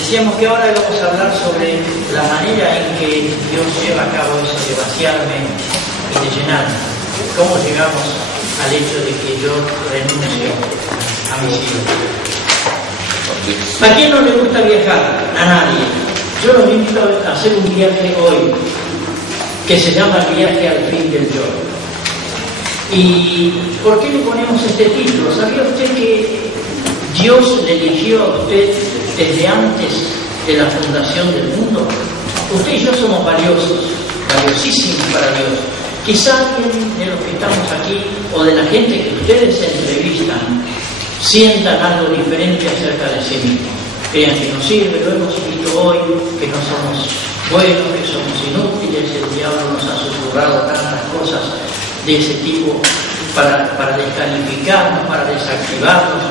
Decíamos que ahora vamos a hablar sobre la manera en que Dios lleva a cabo eso de vaciarme y de llenarme. ¿Cómo llegamos al hecho de que yo renuncio a mis hijos? ¿A quién no le gusta viajar? A nadie. Yo los invito a hacer un viaje hoy que se llama el viaje al fin del yo. ¿Y por qué le ponemos este título? ¿Sabía usted que Dios le eligió a usted desde antes de la fundación del mundo? Usted y yo somos valiosos, valiosísimos para Dios. Quizá alguien de los que estamos aquí o de la gente que ustedes entrevistan sientan algo diferente acerca de sí mismos. Crean que no sirve, lo hemos visto hoy, que no somos buenos, que somos inútiles, el diablo nos ha susurrado tantas cosas de ese tipo para descalificarnos, para desactivarnos.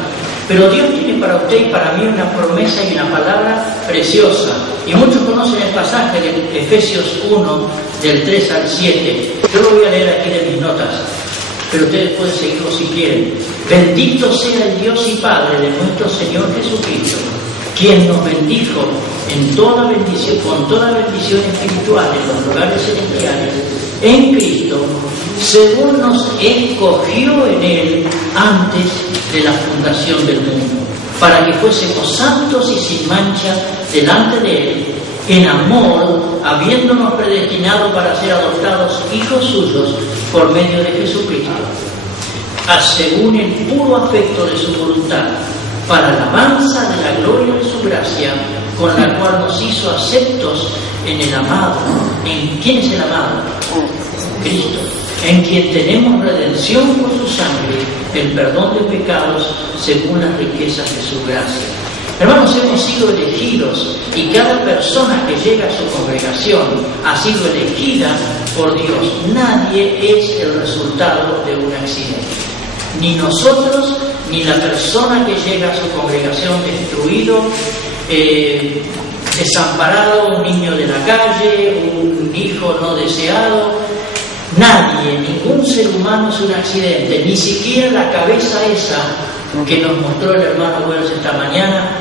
Pero Dios tiene para usted y para mí una promesa y una palabra preciosa. Y muchos conocen el pasaje de Efesios 1, del 3 al 7. Yo lo voy a leer aquí de mis notas, pero ustedes pueden seguirlo si quieren. Bendito sea el Dios y Padre de nuestro Señor Jesucristo, quien nos bendijo en toda bendición, con toda bendición espiritual en los lugares celestiales, en Cristo, según nos escogió en Él antes de la fundación del mundo, para que fuésemos santos y sin mancha delante de Él, en amor, habiéndonos predestinado para ser adoptados hijos suyos por medio de Jesucristo, según el puro afecto de su voluntad, para alabanza de la gloria de su gracia, con la cual nos hizo aceptos en el amado. ¿En quién es el amado? Cristo, en quien tenemos redención por su sangre, el perdón de pecados según las riquezas de su gracia. Hermanos, hemos sido elegidos y cada persona que llega a su congregación ha sido elegida por Dios. Nadie es el resultado de un accidente. Ni nosotros, ni la persona que llega a su congregación destruido, desamparado, un niño de la calle, un hijo no deseado. Nadie, ningún ser humano es un accidente, ni siquiera la cabeza esa que nos mostró el hermano Wells esta mañana,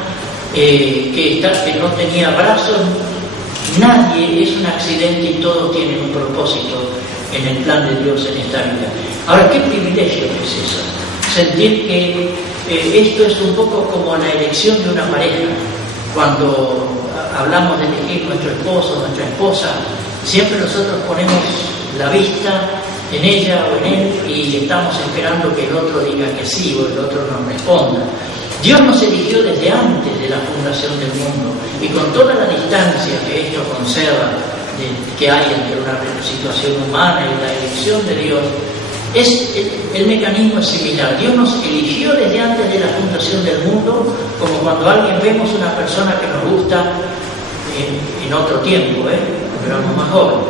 que no tenía brazos. Nadie es un accidente y todos tienen un propósito en el plan de Dios en esta vida. Ahora, ¿qué privilegio es eso? Sentir que esto es un poco como la elección de una pareja. Cuando hablamos de elegir nuestro esposo, nuestra esposa, siempre nosotros ponemos la vista en ella o en él y estamos esperando que el otro diga que sí o el otro nos responda. Dios nos eligió desde antes de la fundación del mundo, y con toda la distancia que esto conserva, que hay entre una situación humana y la elección de Dios, el mecanismo es similar. Dios nos eligió desde antes de la fundación del mundo, como cuando alguien vemos una persona que nos gusta en otro tiempo, cuando éramos más jóvenes,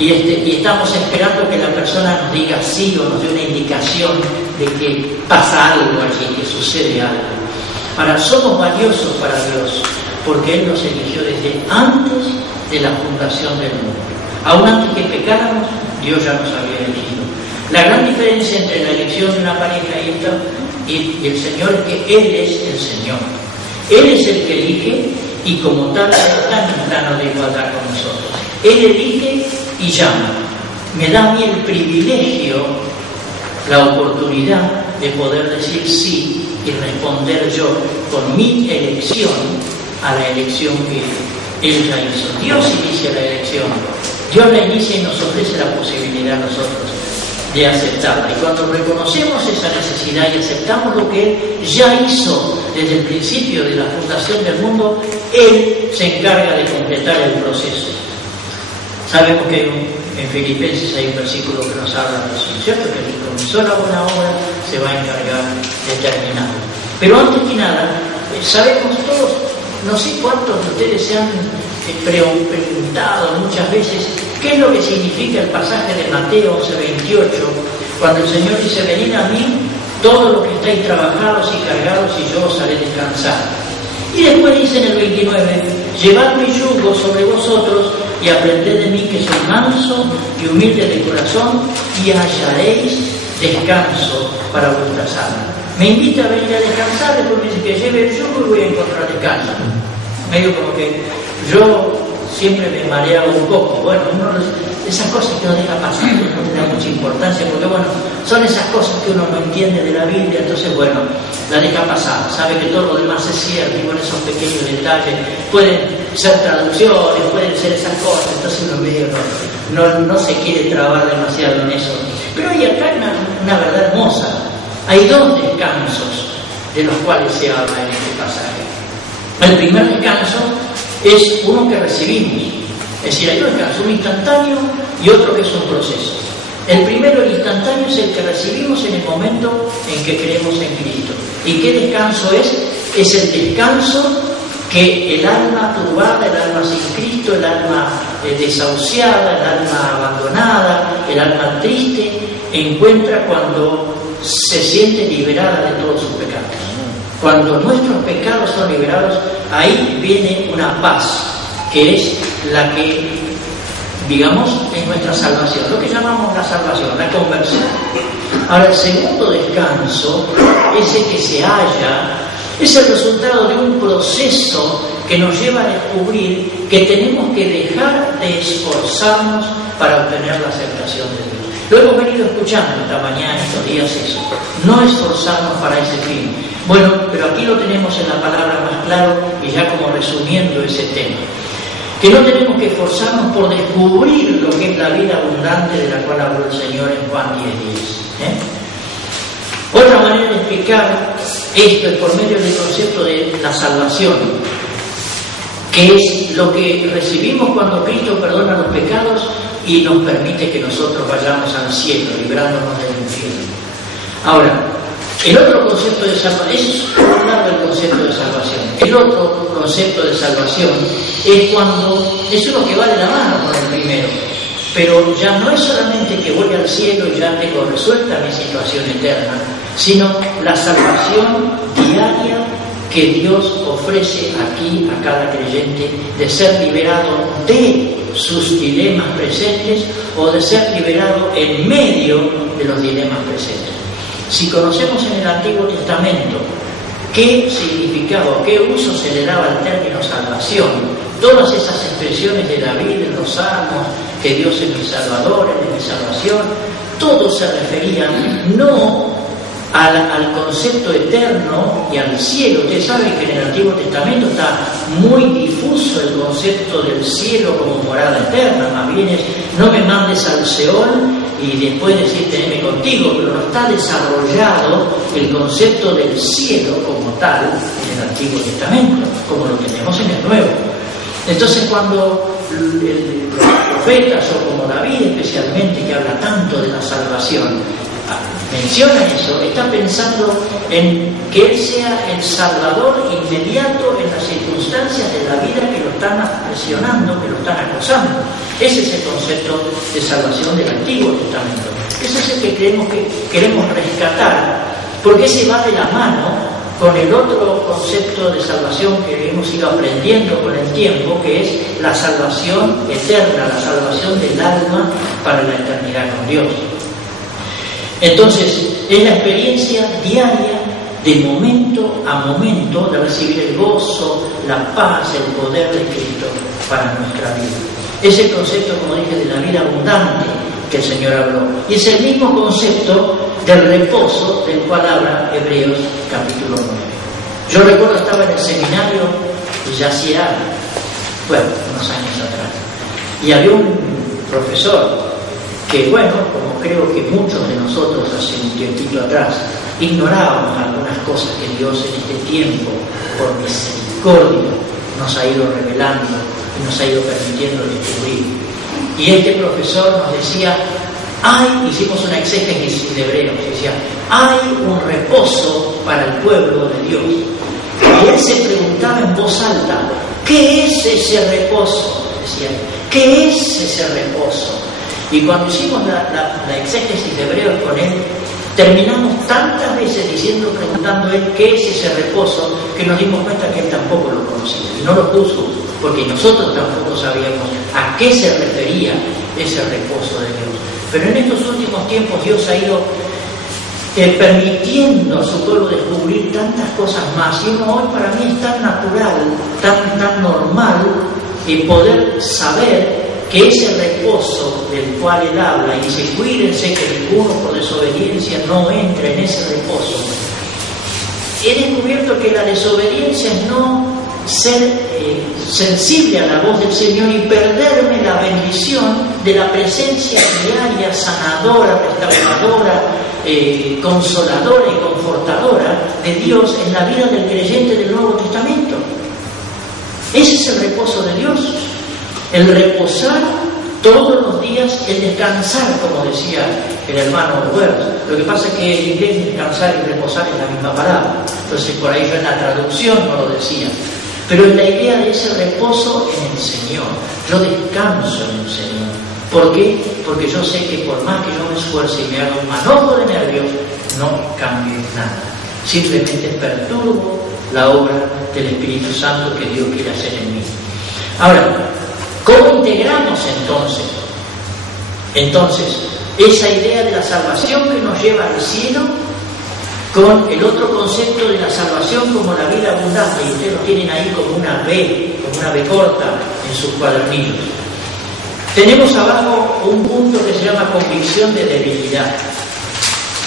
y estamos esperando que la persona nos diga sí o nos dé una indicación de que pasa algo allí, que sucede algo. Ahora, somos valiosos para Dios porque Él nos eligió desde antes de la fundación del mundo. Aún antes que pecáramos, Dios ya nos había elegido. La gran diferencia entre la elección de una pareja y el Señor es que Él es el Señor. Él es el que elige y como tal está en un plano de igualdad con nosotros. Él elige y llama. Me da a mí el privilegio, la oportunidad de poder decir sí y responder yo con mi elección a la elección que Él ya hizo. Dios inicia la elección, Dios la inicia y nos ofrece la posibilidad a nosotros de aceptarla. Y cuando reconocemos esa necesidad y aceptamos lo que Él ya hizo desde el principio de la fundación del mundo, Él se encarga de completar el proceso. Sabemos que en Filipenses hay un versículo que nos habla de eso, ¿cierto? Que el que comenzó la buena obra se va a encargar de terminarlo. Pero antes que nada, sabemos todos, no sé cuántos de ustedes se han preguntado muchas veces qué es lo que significa el pasaje de Mateo 11:28, cuando el Señor dice: venid a mí todos los que estáis trabajados y cargados y yo os haré descansar. Y después dice en el 29: llevad mi yugo sobre vosotros y aprended de mí, que soy manso y humilde de corazón, y hallaréis descanso para vuestras almas. Me invita a venir a descansar, después me dice que lleve el yugo y voy a encontrar descanso. medio como que yo siempre me mareaba un poco. Bueno, esas cosas que uno deja pasar, no le da mucha importancia, porque bueno, son esas cosas que uno no entiende de la Biblia, entonces bueno, la deja pasar, sabe que todo lo demás es cierto, y con esos pequeños detalles pueden ser traducciones, pueden ser esas cosas, entonces uno medio no se quiere trabar demasiado en eso. Pero hay acá una verdad hermosa, hay dos descansos de los cuales se habla en este pasaje. El primer descanso es uno que recibimos, es decir, hay un descanso, un instantáneo y otro que es un proceso. El primero, el instantáneo, es el que recibimos en el momento en que creemos en Cristo. ¿Y qué descanso es? Es el descanso que el alma turbada, el alma sin Cristo, el alma desahuciada, el alma abandonada, el alma triste, encuentra cuando se siente liberada de todos sus pecados. Cuando nuestros pecados son liberados, ahí viene una paz, que es la que, digamos, es nuestra salvación, lo que llamamos la salvación, la conversión. Ahora, el segundo descanso, ese que se halla, es el resultado de un proceso que nos lleva a descubrir que tenemos que dejar de esforzarnos para obtener la aceptación de Dios. Lo hemos venido escuchando esta mañana, estos días, eso. No esforzarnos para ese fin. Bueno, pero aquí lo tenemos en la palabra más claro y ya como resumiendo ese tema. Que no tenemos que esforzarnos por descubrir lo que es la vida abundante de la cual habló el Señor en Juan 10:10. Otra manera de explicar esto es por medio del concepto de la salvación, que es lo que recibimos cuando Cristo perdona los pecados y nos permite que nosotros vayamos al cielo, librándonos del infierno. Ahora, el otro concepto de salvación, es por un lado el concepto de salvación. El otro concepto de salvación es cuando, es uno que va de la mano con el primero, pero ya no es solamente que voy al cielo y ya tengo resuelta mi situación eterna, sino la salvación diaria que Dios ofrece aquí a cada creyente, de ser liberado de sus dilemas presentes o de ser liberado en medio de los dilemas presentes. Si conocemos en el Antiguo Testamento qué significaba, qué uso se le daba al término salvación, todas esas expresiones de David en los Salmos, que Dios es mi Salvador, Él es mi salvación, todo se refería no al concepto eterno y al cielo. Ustedes saben que en el Antiguo Testamento está muy difuso el concepto del cielo como morada eterna, más bien es no me mandes al Seol y después decir teneme contigo, pero no está desarrollado el concepto del cielo como tal en el Antiguo Testamento, como lo tenemos en el Nuevo. Entonces cuando los profetas, o como David especialmente, que habla tanto de la salvación, menciona eso, está pensando en que Él sea el Salvador inmediato en las circunstancias de la vida que lo están presionando, que lo están acosando. Ese es el concepto de salvación del Antiguo Testamento. Ese es el que queremos rescatar, porque ese va de la mano con el otro concepto de salvación que hemos ido aprendiendo con el tiempo, que es la salvación eterna, la salvación del alma para la eternidad con Dios. Entonces, es la experiencia diaria, de momento a momento, de recibir el gozo, la paz, el poder de Cristo para nuestra vida. Es el concepto, como dije, de la vida abundante que el Señor habló. Y es el mismo concepto del reposo del cual habla Hebreos capítulo 9. Yo recuerdo, estaba en el seminario, y ya hacía, unos años atrás, y había un profesor que, como creo que muchos de nosotros hace un tiempito atrás, ignorábamos algunas cosas que Dios en este tiempo, por misericordia, nos ha ido revelando y nos ha ido permitiendo descubrir. Y este profesor nos decía, hicimos una exégesis de Hebreos, decía, hay un reposo para el pueblo de Dios. Y él se preguntaba en voz alta, ¿qué es ese reposo? Decía, ¿qué es ese reposo? Y cuando hicimos la exégesis de Hebreos con él, terminamos tantas veces preguntando a él qué es ese reposo, que nos dimos cuenta que él tampoco lo conocía. Y no lo puso, porque nosotros tampoco sabíamos a qué se refería ese reposo de Dios. Pero en estos últimos tiempos Dios ha ido permitiendo a su pueblo descubrir tantas cosas más. Y uno hoy para mí es tan natural, tan normal, poder saber que ese reposo del cual él habla, y dice, cuídense que ninguno por desobediencia no entre en ese reposo. He descubierto que la desobediencia es no ser sensible a la voz del Señor y perderme la bendición de la presencia diaria, sanadora, restauradora, consoladora y confortadora de Dios en la vida del creyente del Nuevo Testamento. Ese es el reposo de Dios, el reposar todos los días, el descansar, como decía el hermano Wells. Lo que pasa es que en inglés descansar y reposar es la misma palabra, entonces por ahí yo en la traducción no lo decía, pero es la idea de ese reposo en el Señor. Yo descanso en el Señor. ¿Por qué? Porque yo sé que por más que yo me esfuerce y me haga un manojo de nervios, no cambio nada. Simplemente perturbo la obra del Espíritu Santo que Dios quiere hacer en mí. Ahora, ¿cómo integramos entonces esa idea de la salvación que nos lleva al cielo con el otro concepto de la salvación como la vida abundante? Y ustedes lo tienen ahí como una B corta en sus cuadernillos. Tenemos abajo un punto que se llama convicción de debilidad.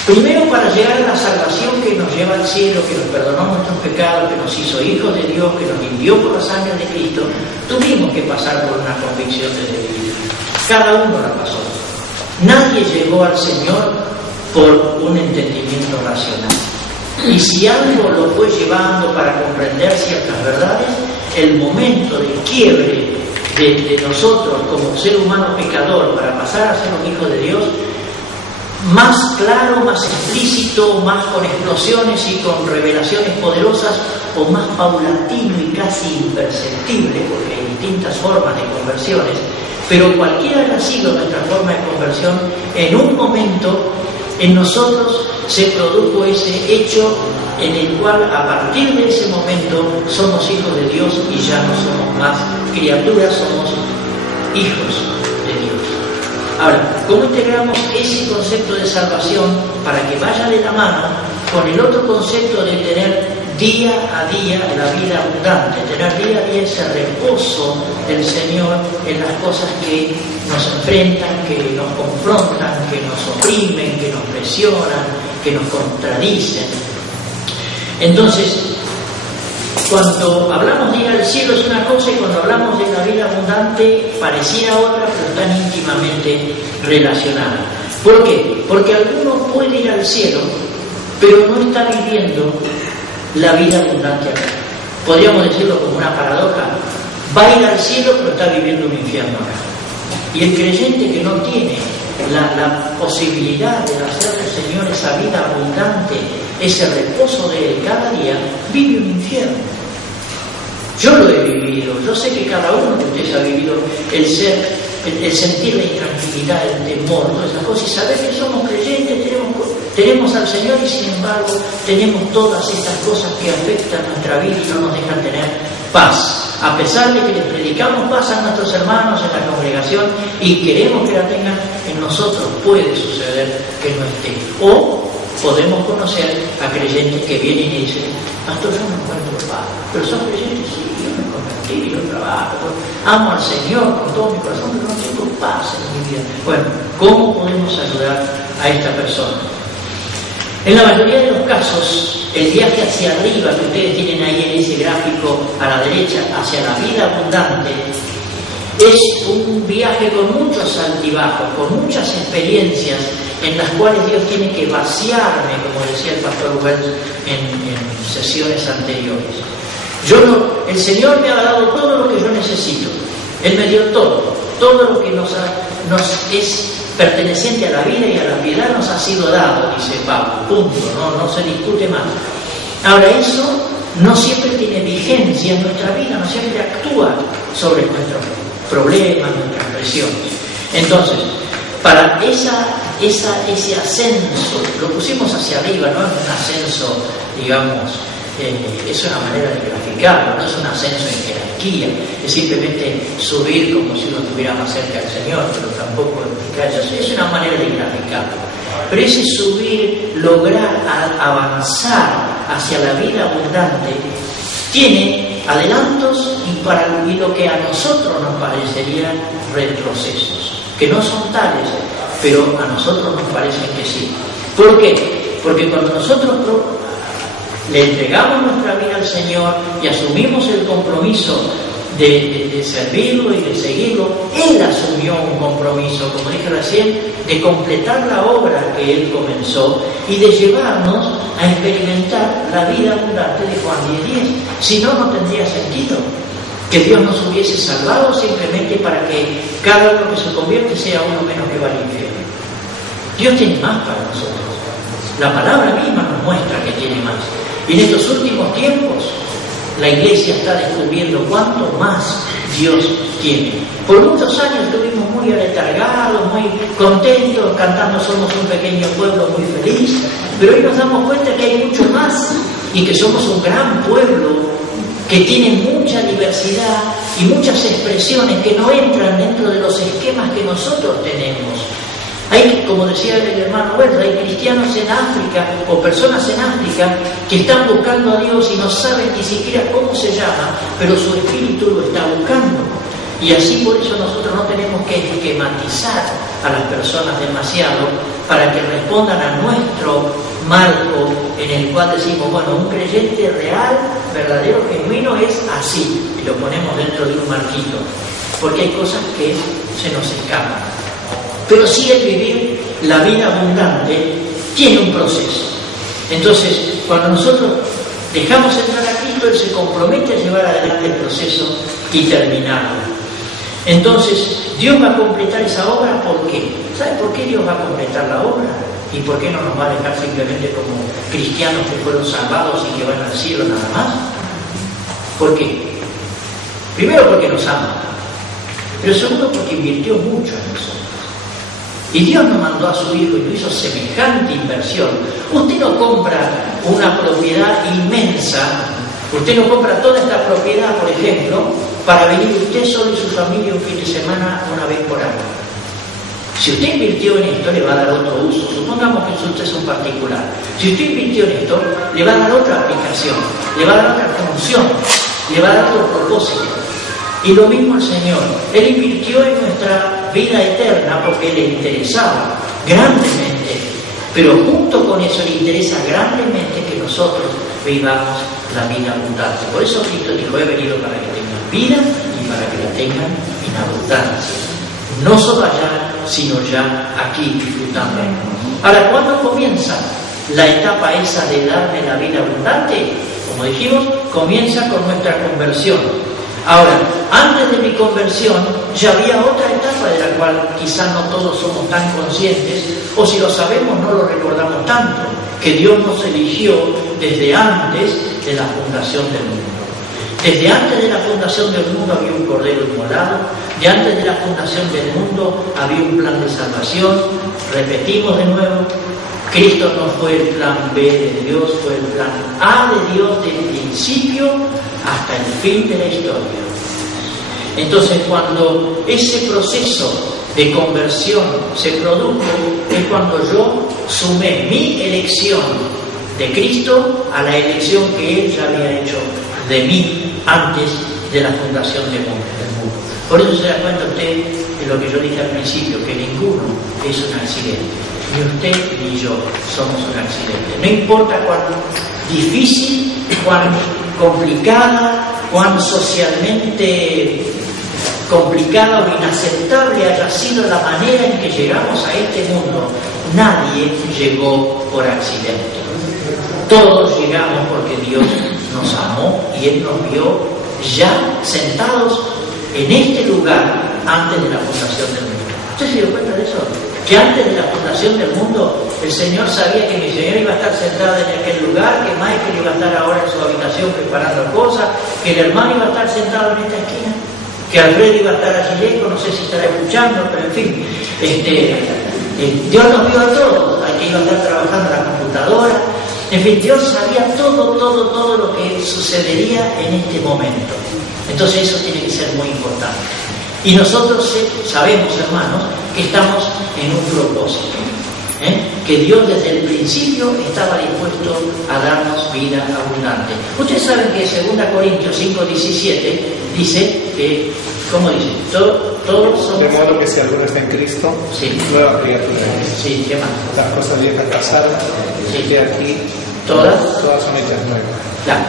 Primero, para llegar a la salvación que nos lleva al cielo, que nos perdonó nuestros pecados, que nos hizo hijos de Dios, que nos limpió por la sangre de Cristo, tuvimos que pasar por una convicción de debilidad. Cada uno la pasó. Nadie llegó al Señor por un entendimiento racional. Y si algo lo fue llevando para comprender ciertas verdades, el momento de quiebre de nosotros como ser humano pecador para pasar a ser un hijo de Dios, más claro, más explícito, más con explosiones y con revelaciones poderosas, o más paulatino y casi imperceptible, porque hay distintas formas de conversiones, pero cualquiera haya sido nuestra forma de conversión, en un momento en nosotros se produjo ese hecho en el cual a partir de ese momento somos hijos de Dios y ya no somos más criaturas, somos hijos de Dios. Ahora, ¿cómo integramos ese concepto de salvación para que vaya de la mano con el otro concepto de tener día a día la vida abundante, tener día a día ese reposo del Señor en las cosas que nos enfrentan, que nos confrontan, que nos oprimen, que nos presionan, que nos contradicen? Entonces, cuando hablamos de ir al cielo es una cosa, y cuando hablamos de la vida abundante pareciera otra, pero están íntimamente relacionadas. ¿Por qué? Porque alguno puede ir al cielo, pero no está viviendo la vida abundante acá. Podríamos decirlo como una paradoja. Va a ir al cielo, pero está viviendo un infierno acá. Y el creyente que no tiene la posibilidad de hacer del Señor esa vida abundante, ese reposo de Él cada día, vive un infierno. Yo lo he vivido, yo sé que cada uno de ustedes ha vivido el sentir la intranquilidad, el temor, todas esas cosas, y saber que somos creyentes, tenemos al Señor, y sin embargo tenemos todas estas cosas que afectan nuestra vida y no nos dejan tener paz. A pesar de que les predicamos paz a nuestros hermanos en la congregación y queremos que la tengan, en nosotros puede suceder que no esté. O podemos conocer a creyentes que vienen y dicen: pastor, yo no encuentro paz. Pero son creyentes, sí, yo me convertí, yo trabajo, amo al Señor con todo mi corazón, pero no tengo paz en mi vida. Bueno, ¿cómo podemos ayudar a esta persona? En la mayoría de los casos, el viaje hacia arriba que ustedes tienen ahí en ese gráfico a la derecha, hacia la vida abundante, es un viaje con muchos altibajos, con muchas experiencias en las cuales Dios tiene que vaciarme, como decía el pastor Wells en sesiones anteriores. El Señor me ha dado todo lo que yo necesito. Él me dio todo lo que nos es perteneciente a la vida y a la piedad nos ha sido dado, dice Pablo, punto, no se discute más. Ahora, eso no siempre tiene vigencia en nuestra vida, no siempre actúa sobre nuestros problemas, nuestras presiones. Entonces, para ese ascenso, lo pusimos hacia arriba, no es un ascenso, digamos, es una manera de graficarlo, no es un ascenso en jerarquía, es simplemente subir como si uno estuviera más cerca del Señor, pero tampoco es una manera de graficarlo. Pero ese subir, lograr avanzar hacia la vida abundante, tiene adelantos y lo que a nosotros nos parecerían retrocesos, que no son tales, pero a nosotros nos parecen que sí. ¿Por qué? Porque cuando nosotros le entregamos nuestra vida al Señor y asumimos el compromiso de servirlo y de seguirlo, Él asumió un compromiso, como dije recién, de completar la obra que Él comenzó y de llevarnos a experimentar la vida abundante de Juan 10:10. Si no, no tendría sentido que Dios nos hubiese salvado simplemente para que cada uno que se convierte sea uno menos que va al infierno. Dios tiene más para nosotros. La palabra misma nos muestra que tiene más. Y en estos últimos tiempos, la Iglesia está descubriendo cuánto más Dios tiene. Por muchos años estuvimos muy aletargados, muy contentos, cantando Somos un pequeño pueblo muy feliz, pero hoy nos damos cuenta que hay mucho más y que somos un gran pueblo que tiene mucha diversidad y muchas expresiones que no entran dentro de los esquemas que nosotros tenemos. Hay, como decía el hermano Huerta, hay cristianos en África o personas en África que están buscando a Dios y no saben ni siquiera cómo se llama, pero su espíritu lo está buscando. Y así por eso nosotros no tenemos que esquematizar a las personas demasiado para que respondan a nuestro marco en el cual decimos, bueno, un creyente real, verdadero, genuino es así, y lo ponemos dentro de un marquito, porque hay cosas que se nos escapan. Pero sí el vivir la vida abundante tiene un proceso. Entonces, cuando nosotros dejamos entrar a Cristo, Él se compromete a llevar adelante el proceso y terminarlo. Entonces, Dios va a completar esa obra, ¿por qué? ¿Sabe por qué Dios va a completar la obra? ¿Y por qué no nos va a dejar simplemente como cristianos que fueron salvados y que van al cielo nada más? ¿Por qué? Primero porque nos ama, pero segundo porque invirtió mucho en nosotros. Y Dios nos mandó a su Hijo y nos hizo semejante inversión. Usted no compra una propiedad inmensa, usted no compra toda esta propiedad, por ejemplo, para venir usted solo y su familia un fin de semana una vez por año. Si usted invirtió en esto, le va a dar otro uso. Supongamos que usted es un particular. Si usted invirtió en esto, le va a dar otra aplicación, le va a dar otra función, le va a dar otro propósito. Y lo mismo el Señor. Él invirtió en nuestra vida eterna porque le interesaba grandemente. Pero junto con eso le interesa grandemente que nosotros vivamos la vida abundante. Por eso Cristo dijo, he venido para que tengan vida y para que la tengan en abundancia. No solo allá, sino ya aquí disfrutando. Ahora, ¿cuándo comienza la etapa esa de darme la vida abundante? Como dijimos, comienza con nuestra conversión. Ahora, antes de mi conversión ya había otra etapa de la cual quizás no todos somos tan conscientes, o si lo sabemos no lo recordamos tanto, que Dios nos eligió desde antes de la fundación del mundo. Desde antes de la fundación del mundo había un cordero inmolado, de antes de la fundación del mundo había un plan de salvación. Repetimos de nuevo, Cristo no fue el plan B de Dios, fue el plan A de Dios desde el principio hasta el fin de la historia. Entonces, cuando ese proceso de conversión se produjo, es cuando yo sumé mi elección de Cristo a la elección que Él ya había hecho de mí antes de la fundación del mundo. Por eso se da cuenta usted de lo que yo dije al principio, que ninguno es un accidente. Ni usted ni yo somos un accidente. No importa cuán difícil, cuán complicada, cuán socialmente complicada o inaceptable haya sido la manera en que llegamos a este mundo, nadie llegó por accidente. Todos llegamos porque Dios nos amó y Él nos vio ya sentados en este lugar antes de la fundación del mundo. ¿Usted se dio cuenta de eso? Que antes de la fundación del mundo el Señor sabía que mi Señora iba a estar sentada en aquel lugar, que Michael iba a estar ahora en su habitación preparando cosas, que el hermano iba a estar sentado en esta esquina, que Alfredo iba a estar allí lejos, no sé si estará escuchando, pero en fin, Dios nos vio a todos, al que iba a estar trabajando en la computadora, en fin, Dios sabía todo lo que sucedería en este momento. Entonces eso tiene que ser muy importante. Y nosotros sabemos, hermanos, que estamos en un propósito. que Dios desde el principio estaba dispuesto a darnos vida abundante. Ustedes saben que 2 Corintios 5:17 dice que, ¿cómo dice? Todos somos... De modo que si alguno está en Cristo, sí, nueva criatura es. Sí, ¿qué más? Las cosas viejas pasaron, y de aquí todas son hechas nuevas. Claro.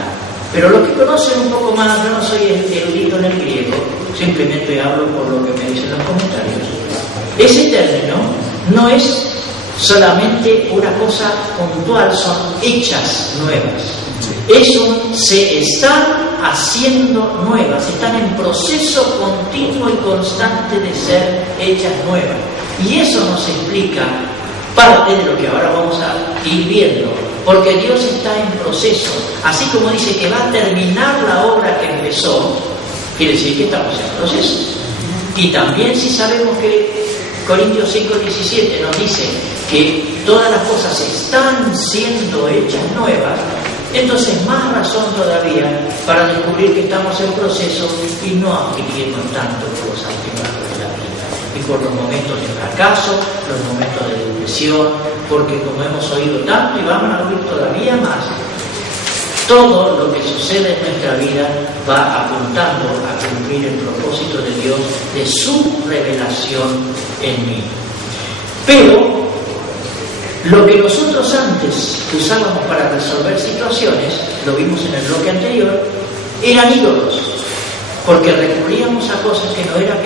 Pero los que conocen un poco más, yo no soy erudito en el griego, simplemente hablo por lo que me dicen los comentarios. Ese término no es solamente una cosa puntual, son hechas nuevas. Eso se están haciendo nuevas, están en proceso continuo y constante de ser hechas nuevas. Y eso nos explica parte de lo que ahora vamos a ir viendo, porque Dios está en proceso. Así como dice que va a terminar la obra que empezó, quiere decir que estamos en proceso. Y también si sabemos que Corintios 5:17 nos dice que todas las cosas están siendo hechas nuevas, entonces más razón todavía para descubrir que estamos en proceso y no afligirnos tanto por los altibajos de la vida y por los momentos de fracaso, los momentos de depresión, porque como hemos oído tanto y vamos a oír todavía más, todo lo que sucede en nuestra vida va apuntando a cumplir el propósito de Dios, de su revelación en mí. Pero lo que nosotros antes usábamos para resolver situaciones, lo vimos en el bloque anterior, eran ídolos, porque recurríamos a cosas que no eran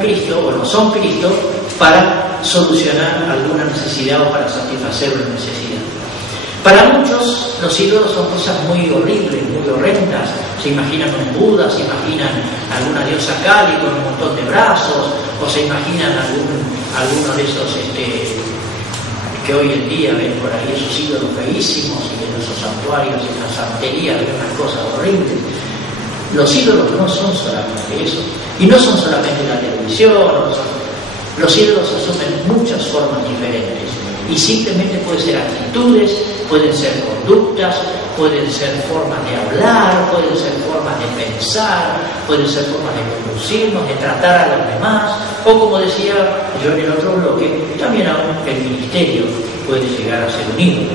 Cristo o no son Cristo para solucionar alguna necesidad o para satisfacer una necesidad. Para muchos los ídolos son cosas muy horribles, muy horrendas. Se imaginan un Buda, se imaginan alguna diosa Kali con un montón de brazos, o se imaginan alguno de esos que hoy en día ven por ahí, esos ídolos feísimos, y en esos santuarios, en la santería, ven unas cosas horribles. Los ídolos no son solamente eso, y no son solamente la televisión, los ídolos asumen muchas formas diferentes, y simplemente pueden ser actitudes, pueden ser conductas, pueden ser formas de hablar, pueden ser formas de pensar, pueden ser formas de conducirnos, de tratar a los demás, o como decía yo en el otro bloque, también aún el ministerio puede llegar a ser un ídolo.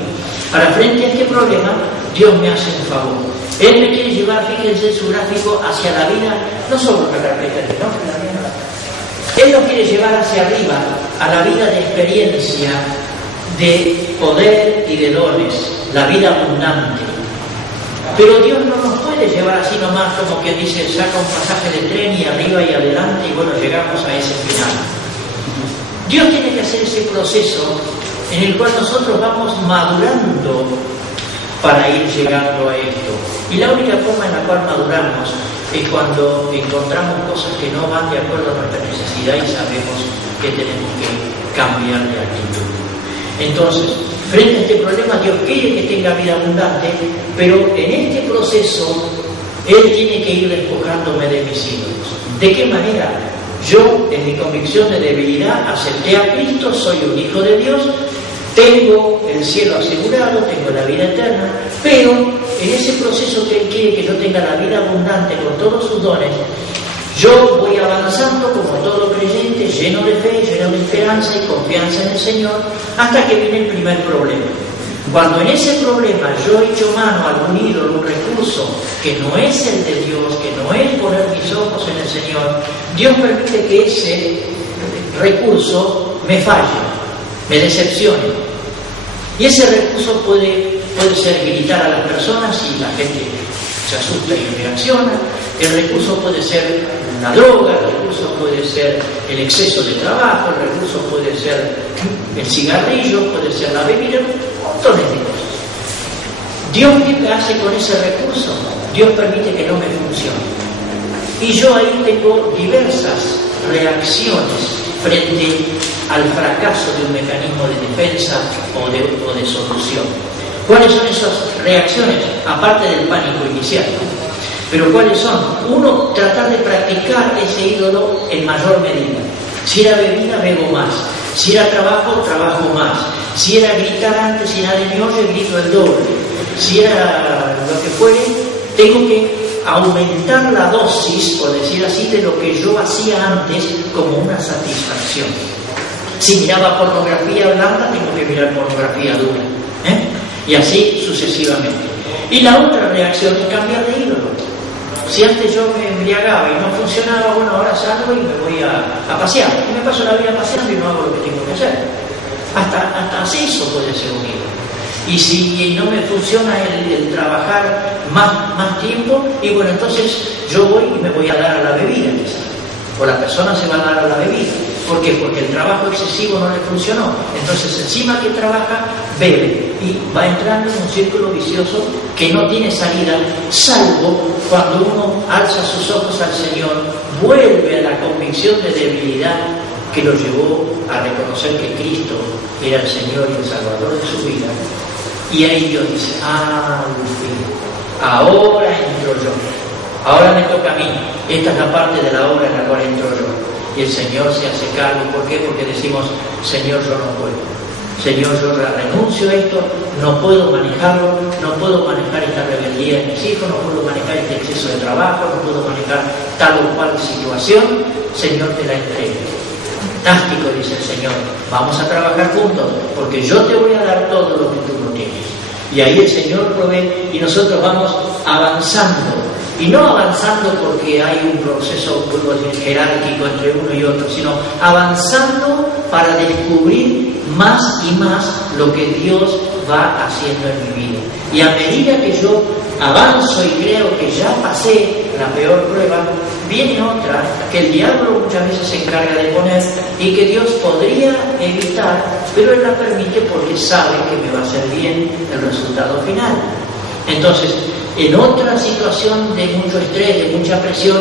Ahora, frente a este problema, Dios me hace un favor. Él me quiere llevar, fíjense en su gráfico, hacia la vida, no solo la carpeta, Él nos quiere llevar hacia arriba, a la vida de experiencia, de poder y de dones, la vida abundante. Pero Dios no nos puede llevar así nomás como quien dice, saca un pasaje de tren y arriba y adelante y bueno, llegamos a ese final. Dios tiene que hacer ese proceso en el cual nosotros vamos madurando para ir llegando a esto. Y la única forma en la cual maduramos es cuando encontramos cosas que no van de acuerdo a nuestra necesidad y sabemos que tenemos que cambiar de actitud. Entonces, frente a este problema, Dios quiere que tenga vida abundante, pero en este proceso Él tiene que ir despojándome de mis ídolos. ¿De qué manera? Yo, en mi convicción de debilidad, acepté a Cristo, soy un hijo de Dios, tengo el cielo asegurado, tengo la vida eterna, pero en ese proceso que Él quiere que yo tenga la vida abundante con todos sus dones, yo voy avanzando como todo creyente, lleno de fe, lleno de esperanza y confianza en el Señor, hasta que viene el primer problema. Cuando en ese problema yo echo mano a algún ídolo, un recurso que no es el de Dios, que no es poner mis ojos en el Señor, Dios permite que ese recurso me falle, me decepcione. Y ese recurso puede ser gritar a las personas y la gente se asusta y reacciona. El recurso puede ser la droga, el recurso puede ser el exceso de trabajo, el recurso puede ser el cigarrillo, puede ser la bebida, montones de cosas. Dios, ¿qué hace con ese recurso? Dios permite que no me funcione. Y yo ahí tengo diversas reacciones frente al fracaso de un mecanismo de defensa o de solución. ¿Cuáles son esas reacciones? Aparte del pánico inicial. Pero ¿cuáles son? Uno, tratar de practicar ese ídolo en mayor medida. Si era bebida, bebo más. Si era trabajo, trabajo más. Si era gritar antes y nadie me oye, grito el doble. Si era lo que fuere, tengo que aumentar la dosis, por decir así, de lo que yo hacía antes como una satisfacción. si miraba pornografía blanda, tengo que mirar pornografía dura, y así sucesivamente. Y la otra reacción es cambiar de ídolo. Si antes yo me embriagaba y no funcionaba, bueno, ahora salgo y me voy a pasear. Y me paso la vida paseando y no hago lo que tengo que hacer. Hasta eso puede ser un ídolo. Y si no me funciona el trabajar más tiempo, y bueno, entonces yo voy y me voy a dar a la bebida, quizás. O la persona se va a dar a la bebida. ¿Por qué? Porque el trabajo excesivo no le funcionó. Entonces, encima que trabaja, bebe. Y va entrando en un círculo vicioso que no tiene salida, salvo cuando uno alza sus ojos al Señor, vuelve a la convicción de debilidad que lo llevó a reconocer que Cristo era el Señor y el Salvador de su vida. Y ahí Dios dice, ahora entro yo. Ahora me toca a mí. Esta es la parte de la obra en la cual entro yo. Y el Señor se hace cargo. ¿Por qué? Porque decimos, Señor, yo no puedo. Señor, yo renuncio a esto, no puedo manejarlo, no puedo manejar esta rebeldía de mis hijos, no puedo manejar este exceso de trabajo, no puedo manejar tal o cual situación. Señor, te la entrego. Fantástico, dice el Señor. Vamos a trabajar juntos, porque yo te voy a dar todo lo que tú no tienes. Y ahí el Señor provee y nosotros vamos avanzando. Y no avanzando porque hay un proceso jerárquico entre uno y otro, sino avanzando para descubrir más y más lo que Dios va haciendo en mi vida. Y a medida que yo avanzo y creo que ya pasé la peor prueba, viene otra que el diablo muchas veces se encarga de poner y que Dios podría evitar, pero Él la permite porque sabe que me va a hacer bien el resultado final. Entonces, en otra situación de mucho estrés, de mucha presión,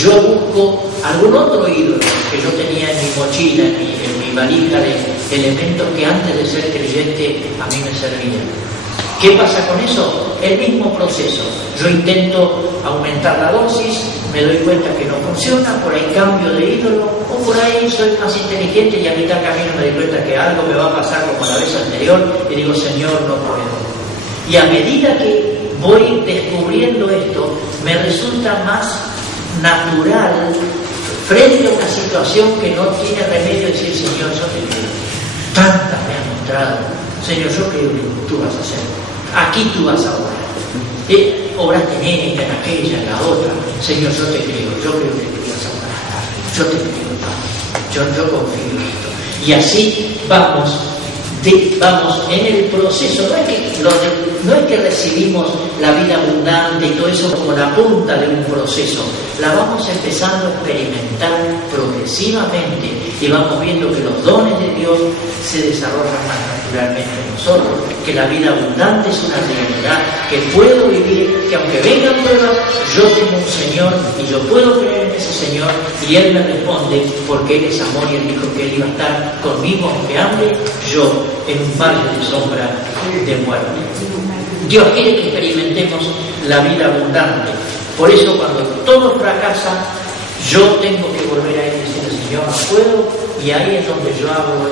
yo busco algún otro ídolo que yo tenía en mi mochila, en mi valija de elementos que antes de ser creyente a mí me servían. ¿Qué pasa con eso? El mismo proceso. Yo intento aumentar la dosis, me doy cuenta que no funciona, por ahí cambio de ídolo, o por ahí soy más inteligente y a mitad camino me doy cuenta que algo me va a pasar como la vez anterior y digo, Señor, no puedo. Y a medida que voy descubriendo esto, me resulta más natural frente a una situación que no tiene remedio decir, Señor, yo te creo. Tantas me has mostrado. Señor, yo creo que tú vas a hacer. Aquí tú vas a obrar. Obraste en esta, en aquella, en la otra. Señor, yo te creo. Yo creo que tú vas a obrar. Yo te creo, Padre. Yo confío en esto. Y así vamos en el proceso. No es que recibimos la vida abundante y todo eso como la punta de un proceso. La vamos empezando a experimentar progresivamente y vamos viendo que los dones de Dios se desarrollan más naturalmente en nosotros, que la vida abundante es una realidad, que puedo vivir, que aunque vengan pruebas, yo tengo un Señor y yo puedo creer en ese Señor y Él me responde porque Él es amor y Él dijo que Él iba a estar conmigo aunque ande yo en un valle de sombra de muerte. Dios quiere que experimentemos la vida abundante. Por eso cuando todo fracasa, yo tengo que volver a Él y decirle, Señor, no puedo, y ahí es donde yo abro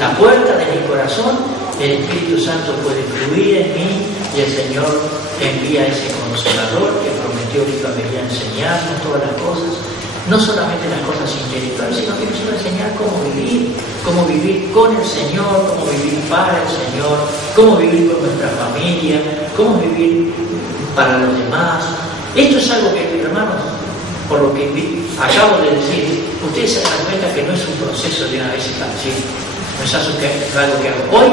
la puerta de mi corazón, el Espíritu Santo puede fluir en mí y el Señor envía ese Consolador que prometió que iba a venir a enseñarnos todas las cosas, no solamente las cosas intelectuales, sino que nos va a enseñar cómo vivir con el Señor, cómo vivir para el Señor, cómo vivir con nuestra familia, cómo vivir para los demás. Esto es algo que, hermanos, por lo que acabo de decir, ustedes se dan cuenta que no es un proceso de una vez y para siempre. No es algo que hago hoy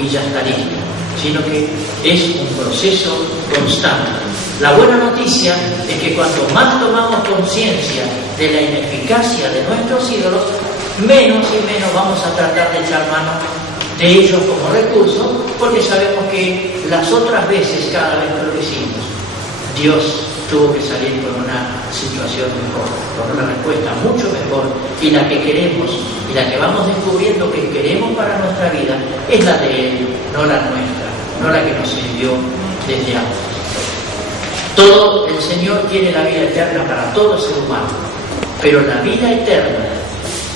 y ya está listo, sino que es un proceso constante. La buena noticia es que cuanto más tomamos conciencia de la ineficacia de nuestros ídolos, menos y menos vamos a tratar de echar mano de ellos como recurso, porque sabemos que las otras veces, cada vez que lo hicimos, Dios tuvo que salir con una situación mejor, con una respuesta mucho mejor, y la que queremos y la que vamos descubriendo que queremos para nuestra vida es la de Él, no la nuestra, no la que nos envió desde antes. Todo el Señor tiene la vida eterna para todo ser humano, pero la vida eterna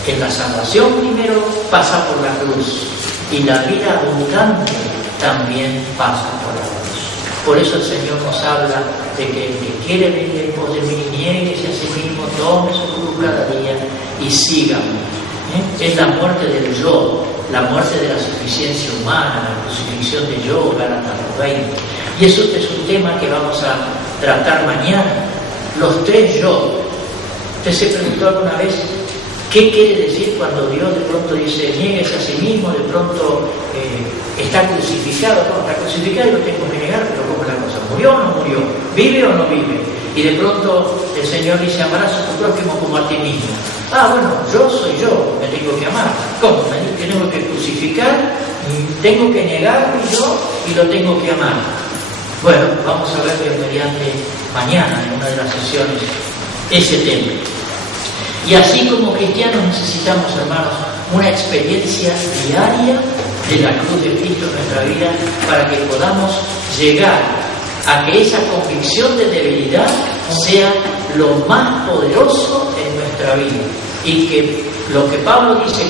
en la salvación primero pasa por la cruz y la vida abundante también pasa por la cruz. Por eso el Señor nos habla de que el que quiere venir en pos de mí, niéguese a sí mismo, tome su cruz cada día y sígame. Es la muerte del yo, la muerte de la suficiencia humana, la crucifixión de yo, Gálatas 20. Y eso es un tema que vamos a tratar mañana. Los tres yo. ¿Usted se preguntó alguna vez qué quiere decir cuando Dios de pronto dice niéguese a sí mismo, de pronto está crucificado? No, está crucificado y lo tengo que negar, pero ¿cómo es la cosa? ¿Murió o no murió? ¿Vive o no vive? Y de pronto el Señor dice amarás a tu prójimo como a ti mismo. Bueno, yo soy yo, me tengo que amar. ¿Cómo? Me tengo que crucificar, tengo que negarme yo y lo tengo que amar. Bueno, vamos a ver mediante mañana en una de las sesiones ese tema. Y así como cristianos necesitamos, hermanos, una experiencia diaria de la cruz de Cristo en nuestra vida para que podamos llegar a que esa convicción de debilidad sea lo más poderoso en nuestra vida. Y que lo que Pablo dice,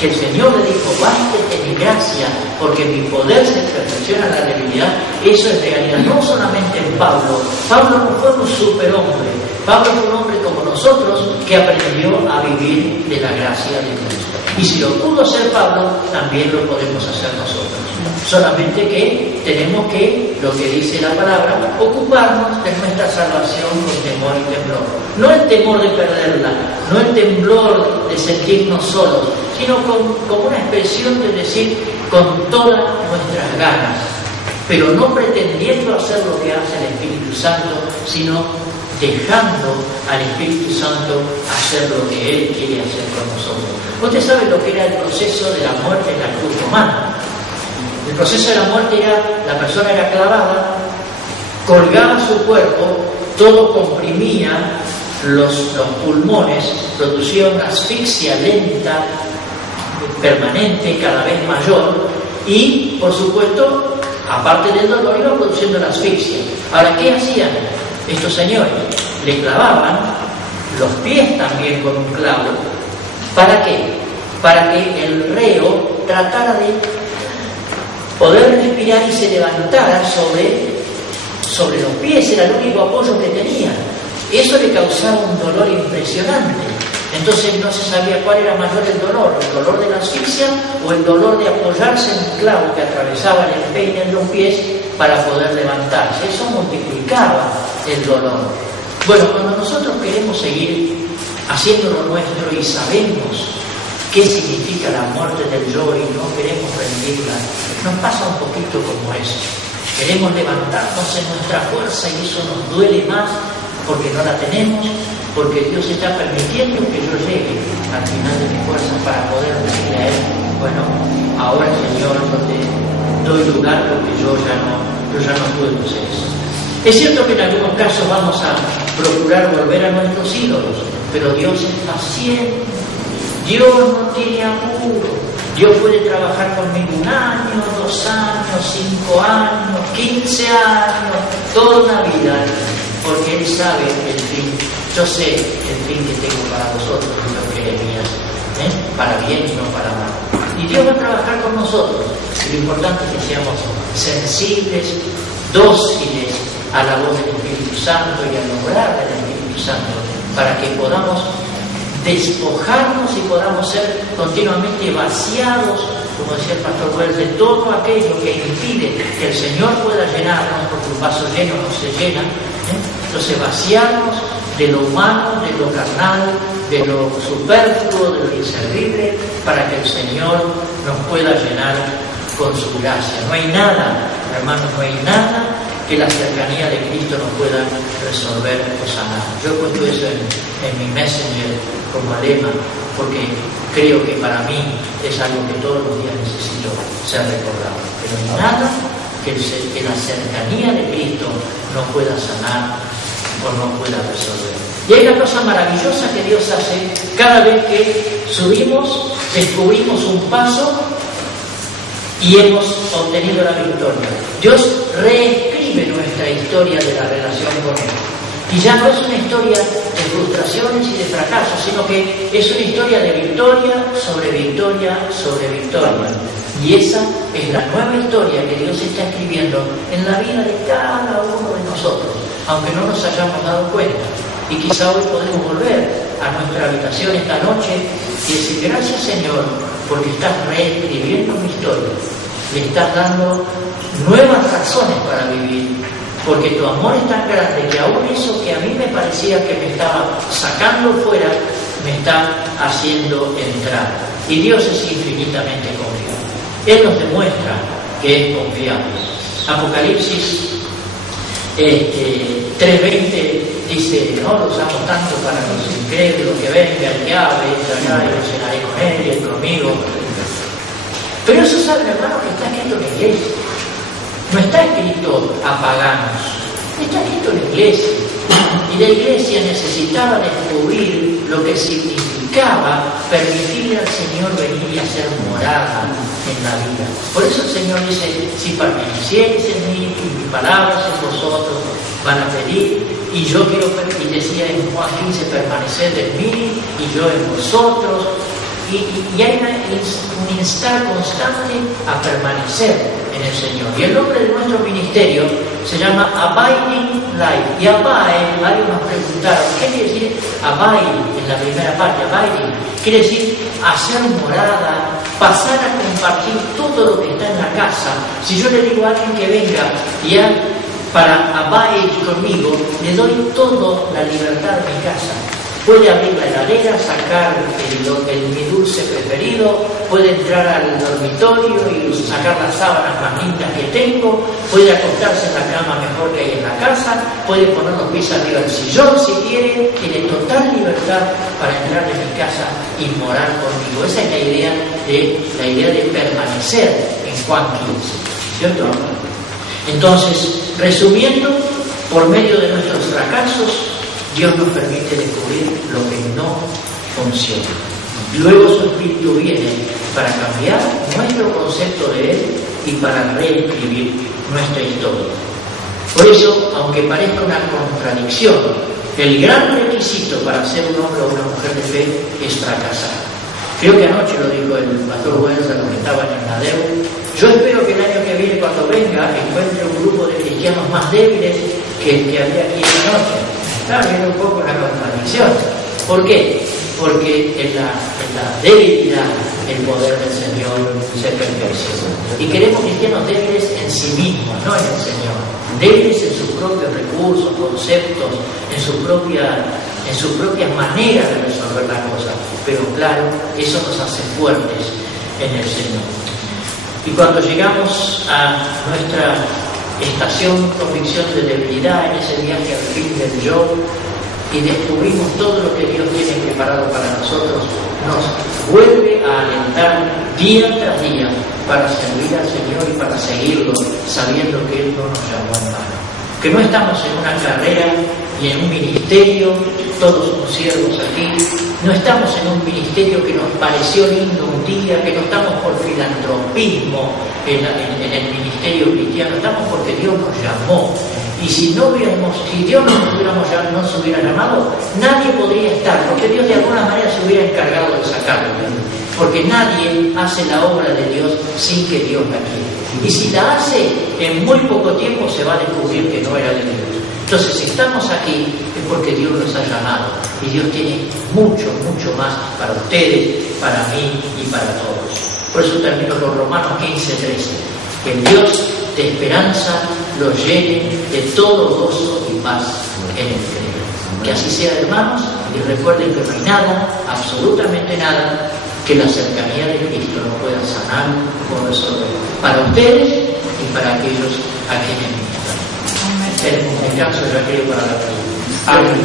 que el Señor le dijo, bástete mi gracia, porque mi poder se perfecciona en la debilidad, eso es realidad, no solamente en Pablo. Pablo no fue un superhombre, Pablo fue un hombre como nosotros que aprendió a vivir de la gracia de Dios. Y si lo pudo hacer Pablo, también lo podemos hacer nosotros. Solamente que tenemos que, lo que dice la palabra, ocuparnos de nuestra salvación con temor y temblor. No el temor de perderla, no el temblor de sentirnos solos, sino como una expresión de decir con todas nuestras ganas, pero no pretendiendo hacer lo que hace el Espíritu Santo, sino dejando al Espíritu Santo hacer lo que Él quiere hacer con nosotros. Usted sabe lo que era el proceso de la muerte en la cruz romana. El proceso de la muerte era, la persona era clavada, colgaba su cuerpo, todo comprimía los pulmones, producía una asfixia lenta, permanente, cada vez mayor, y por supuesto, aparte del dolor, iba produciendo la asfixia. Ahora, ¿qué hacían estos señores? Le clavaban los pies también con un clavo. ¿Para qué? Para que el reo tratara de poder respirar y se levantara sobre los pies. Era el único apoyo que tenía. Eso le causaba un dolor impresionante. Entonces no se sabía cuál era mayor el dolor de la asfixia o el dolor de apoyarse en un clavo que atravesaba el empeine en los pies para poder levantarse. Eso multiplicaba el dolor. Bueno, cuando nosotros queremos seguir haciéndolo nuestro y sabemos qué significa la muerte del yo y no queremos rendirla, nos pasa un poquito como eso. Queremos levantarnos en nuestra fuerza y eso nos duele más porque no la tenemos, porque Dios está permitiendo que yo llegue al final de mi fuerza para poder decirle a Él, bueno, ahora Señor, no te doy lugar porque yo ya no puedo hacer eso. Es cierto que en algunos casos vamos a procurar volver a nuestros ídolos, pero Dios es paciente, Dios no tiene apuro, Dios puede trabajar conmigo 1 año, 2 años, 5 años, 15 años, toda una vida, porque Él sabe el fin. Yo sé el fin que tengo para vosotros, dijo Jeremías, para bien y no para mal. Y Dios va a trabajar con nosotros. Lo importante es que seamos sensibles, dóciles a la voz del Espíritu Santo y al obrar del Espíritu Santo, para que podamos despojarnos y podamos ser continuamente vaciados, como decía el pastor Wells, de todo aquello que impide que el Señor pueda llenarnos, porque un vaso lleno no se llena. Entonces vaciarnos de lo humano, de lo carnal, de lo superfluo, de lo inservible, para que el Señor nos pueda llenar con su gracia. No hay nada, hermanos, no hay nada que la cercanía de Cristo no pueda resolver o sanar. Yo he puesto eso en mi Messenger como lema, porque creo que para mí es algo que todos los días necesito ser recordado. Pero no hay nada que la cercanía de Cristo no pueda sanar o no pueda resolver. Y hay una cosa maravillosa que Dios hace cada vez que subimos, descubrimos un paso y hemos obtenido la victoria. Dios reescribe nuestra historia de la relación con Él. Y ya no es una historia de frustraciones y de fracasos, sino que es una historia de victoria sobre victoria sobre victoria. Y esa es la nueva historia que Dios está escribiendo en la vida de cada uno de nosotros, aunque no nos hayamos dado cuenta. Y quizá hoy podemos volver a nuestra habitación esta noche y decir: gracias, Señor, porque estás reescribiendo mi historia, le estás dando nuevas razones para vivir, porque tu amor es tan grande que aún eso que a mí me parecía que me estaba sacando fuera, me está haciendo entrar. Y Dios es infinitamente confiable. Él nos demuestra que es confiable. Apocalipsis 3:20 dice: no lo usamos tanto para los incrédulos, que venga el diablo, entrará y lo cenaré con él y él conmigo. Pero eso, saben, hermanos, que está escrito en la iglesia. No está escrito a paganos, está escrito en la iglesia. Y la iglesia necesitaba descubrir lo que significaba permitirle al Señor venir y hacer morada en la vida. Por eso el Señor dice: si permaneciereis en mí y mis palabras en vosotros, van a pedir. Y yo quiero, y decía en Juan 15, permaneced en mí y yo en vosotros. Y hay un instar constante a permanecer en el Señor. Y el nombre de nuestro ministerio se llama Abiding Life. Y abide, varios nos preguntaron, ¿qué quiere decir abide en la primera parte? Abiding quiere decir hacer morada, pasar a compartir todo lo que está en la casa. Si yo le digo a alguien que venga para abide conmigo, le doy toda la libertad de mi casa. Puede abrir la heladera, sacar mi dulce preferido, puede entrar al dormitorio y sacar las sábanas más lindas que tengo, puede acostarse en la cama mejor que hay en la casa, puede poner los pies arriba del sillón si quiere, tiene total libertad para entrar en mi casa y morar conmigo. Esa es la idea de permanecer en Juan 15, ¿cierto? Entonces, resumiendo, por medio de nuestros fracasos, Dios nos permite descubrir lo que no funciona. Luego su Espíritu viene para cambiar nuestro concepto de Él y para reescribir nuestra historia. Por eso, aunque parezca una contradicción, el gran requisito para ser un hombre o una mujer de fe es fracasar. Creo que anoche lo dijo el pastor Güemes a los que estaban en Nadeu. Yo espero que el año que viene, cuando venga, encuentre un grupo de cristianos más débiles que el que había aquí esta noche. Claro, es un poco una contradicción. ¿Por qué? Porque en la debilidad el poder del Señor se perfecciona. Y queremos cristianos débiles en sí mismos, no en el Señor. Débiles en sus propios recursos, conceptos, en sus propias maneras de resolver las cosas. Pero claro, eso nos hace fuertes en el Señor. Y cuando llegamos a nuestra estación, convicción de debilidad, en ese viaje al fin del yo, y descubrimos todo lo que Dios tiene preparado para nosotros, nos vuelve a alentar día tras día para servir al Señor y para seguirlo, sabiendo que Él no nos llamó en vano. Que no estamos en una carrera y en un ministerio, todos somos siervos aquí, no estamos en un ministerio que nos pareció lindo un día, que no estamos por filantropismo en el ministerio cristiano, estamos porque Dios nos llamó. Y si Dios no nos hubiera llamado, nadie podría estar, porque Dios de alguna manera se hubiera encargado de sacarlo. Porque nadie hace la obra de Dios sin que Dios la quiera. Y si la hace, en muy poco tiempo se va a descubrir que no era de Dios. Entonces, si estamos aquí, es porque Dios nos ha llamado. Y Dios tiene mucho, mucho más para ustedes, para mí y para todos. Por eso termino con Romanos 15:13. Que el Dios de esperanza los llene de todo gozo y paz en el creer. Que así sea, hermanos, y recuerden que no hay nada, absolutamente nada, que la cercanía de Cristo no pueda sanar o resolver. Para ustedes y para aquellos a quienes ministran. En el caso, ya creo para la pregunta. Amén.